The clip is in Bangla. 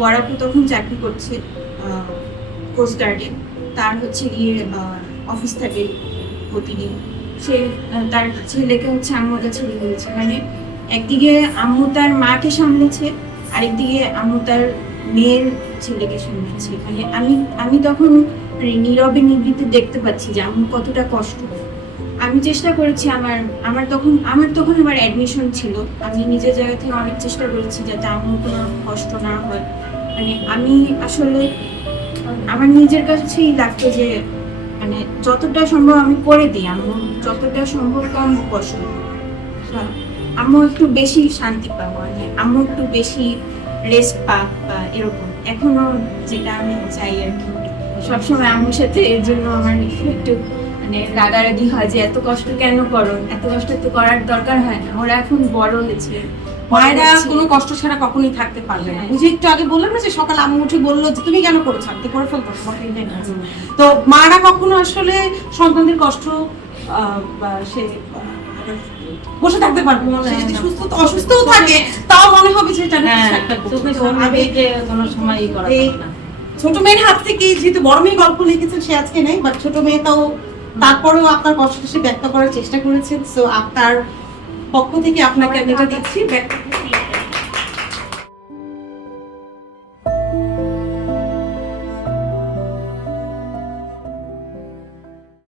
বড় আপু তখন চাকরি করছে কোস্ট গার্ডে। তার হচ্ছে গিয়ে অফিস থাকে প্রতিদিন। সে তার ছেলেকে হচ্ছে আম্মুর কাছে দিয়ে দিয়েছে। মানে একদিকে আম্মু তার মাকে সামলেছে, আরেকদিকে আম্মু তার মেয়ের ছেলেকে সামলেছে। মানে আমি তখন নীরবে নিভৃতে দেখতে পাচ্ছি যে আম্মু কতটা কষ্ট। আমি চেষ্টা করেছি, আমার তখন আমার অ্যাডমিশন ছিল। আমি নিজের জায়গা থেকে অনেক চেষ্টা করেছি যাতে আম্মুর কোনো কষ্ট না হয়। মানে আমি আসলে আমার নিজের কাছেই লাগতো যে মানে যতটা সম্ভব আমি করে দিই, আম্মু যতটা সম্ভব কম কষ্ট, আম্মু একটু বেশি শান্তি পাক, মানে আম্মু একটু বেশি রেস্ট পাক বা এরকম। এখনো যেটা আমি চাই আর কি, সবসময় আম্মুর সাথে। এর জন্য আমার একটু মানে রাগারাগি হয় যে এত কষ্ট কেন করো, এত কষ্ট তো করার দরকার হয় না, ওরা এখন বড় হয়েছে। মায়েরা কোনো কষ্ট ছাড়া কখনোই থাকতে পারবে না। বুঝে একটু আগে বললাম না যে সকালে আম্মু উঠে বললো যে তুমি কেন করেছো, আমি তো করে ফেলবো। তো মারা কখনো আসলে সন্তানদের কষ্ট সে বসে থাকতে পারবে না। সে যদি সুস্থ অসুস্থও থাকে তাও মনে হবে যে এটা একটা কোনো সময় করা না। ছোট মেয়ের হাত থেকে, যেহেতু বড় মেয়ে গল্প লিখেছেন সে আজকে নেই, বাট ছোট মেয়ে তাও তারপরেও আপনার কষ্টটা সে ব্যক্ত করার চেষ্টা করেছেন। সো আপনার পক্ষ থেকে আপনাকে আমি এটা দিচ্ছি।